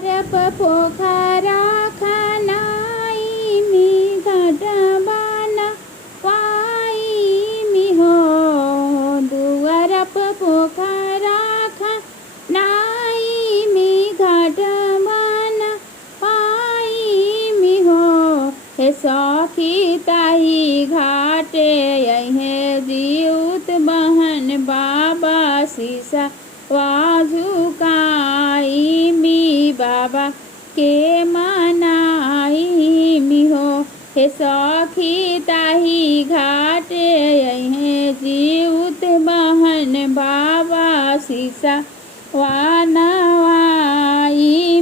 अरप पोखरा खानाई मी घाटबाना पाई मी हो दुअरप पोखरा खानाई मी घाटबाना पाई मी हो हे सखी ताही घाटे यहे जीउत बहन बाबा सीसा वाजुकाई मी बाबा के मनाई मी हो हे सखी ताही घाटे यहे जीउत बहन बाबा सीसा वानवाई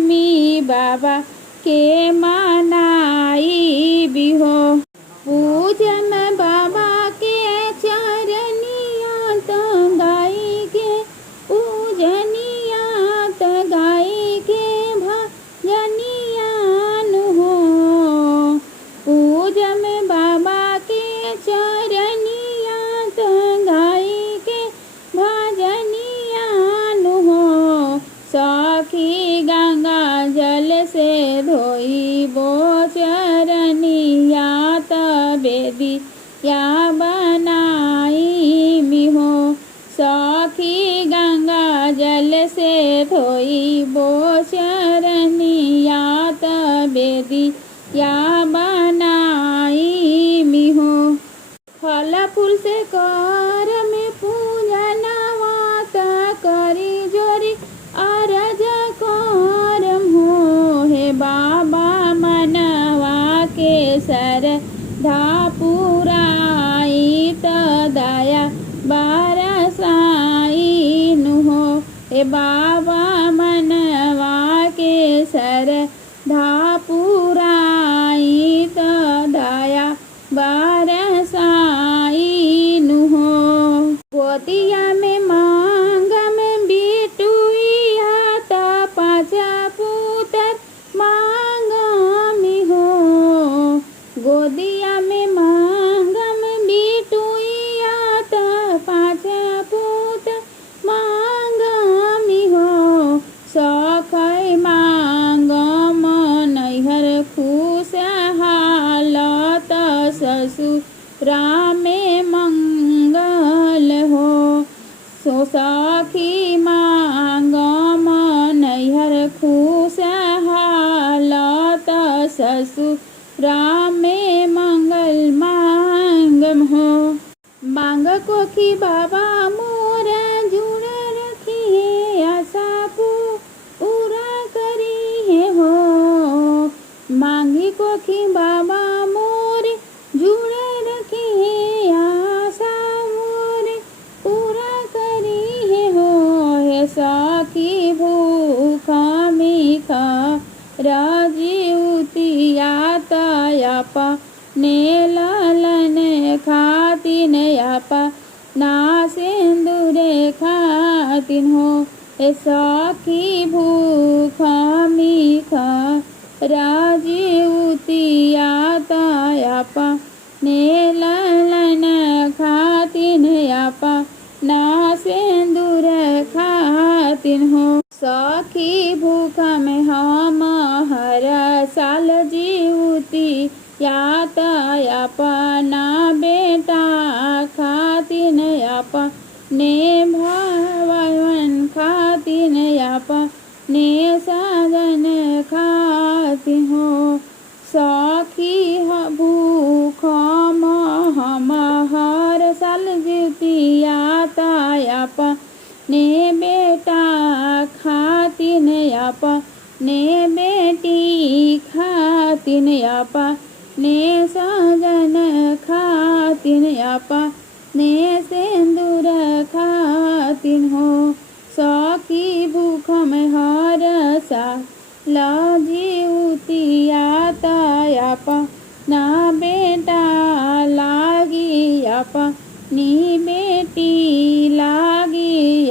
मी बाबा के मनाई भी हो पूजन बाबा के चरनिया तो गाई के पूजनिया तो गाई के भजनिया हो पूजन बाबा के चरनिया तो गाई के भजनिया हो सखी गंगा जल से धोई बो चरनिया तबेदी या बनाई मी हो सखी गंगा जल से धोई बो चरनिया तबेदी या बनाई मी हो फल फूल से कर में पूजनवा करी जोरी अरज करम हो हे बाबा मनवा के सर धापुराई त दया बरसाई हो हे बाबा मनवा के सर धापुराई त दया बरसाई हो गोतिया में मांग में बिटुइया त पाचा पुतर मांग मी हो गोदिया में मांग में बिटुइया त पाचा पुतर मांग मी हो सखै मांग मनैहर खुश हालत ससुरा में मंगल हो सो सखी मांग मनैहर खुश हालत ससुरा में मंगल मांगम हो मांग कोखी बाबा मोर जुड़ रखिए आशा पूरा करिए हो मांगी कोखी बाबा मोर जुड़ रखिए आशा मोर पूरा करिए हो हे सखी भूखा मीखा राजीवतिया तयपा नेलन खातिन यपा ना सिंदूरे खातिन हो हे सखी भूखा मीखा राजीवतिया तयपा नेलन खातिन यपा ना सिंदूर खातिन हो सखी भूखा में हम हर साल जीवती या अपना बेटा खातिन अपने भवन खातिन अपने साधन खातिन हो सखी भूख हम हर साल जीवती या अपने बेटा खातिन अपने बेटी खातिन अपने सजन खातिन अपने सिंदूर खातिन हो सखी भूख में हर साल जीवतिया अपना बेटा लागी अपनी बेटी लागी